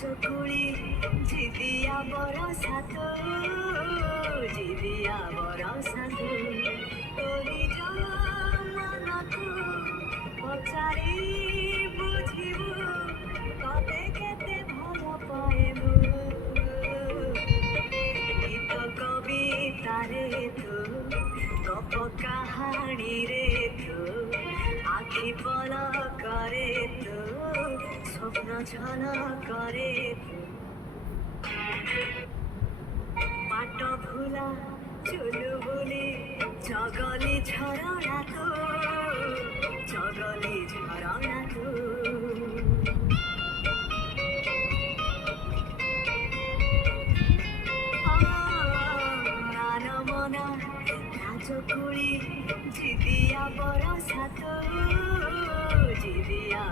চকুড়ি জিদিয়া বড় সাধু জিদিয়া বড় সাধু তোরি মনকু পচারি বুঝিবু কতে কেতে ভাল পাইবু গীত কবিতারে তু গপ কাহাণীরে তু আখি পলকরে তু স্বপ্ন ঝলকরে পাট ভুলা চুলবুলি চগলি ঝরଣା তু চগলি ঝরଣା তু মনা নাচকুড়ি জিদিয়া বড় সাধু জিদিয়া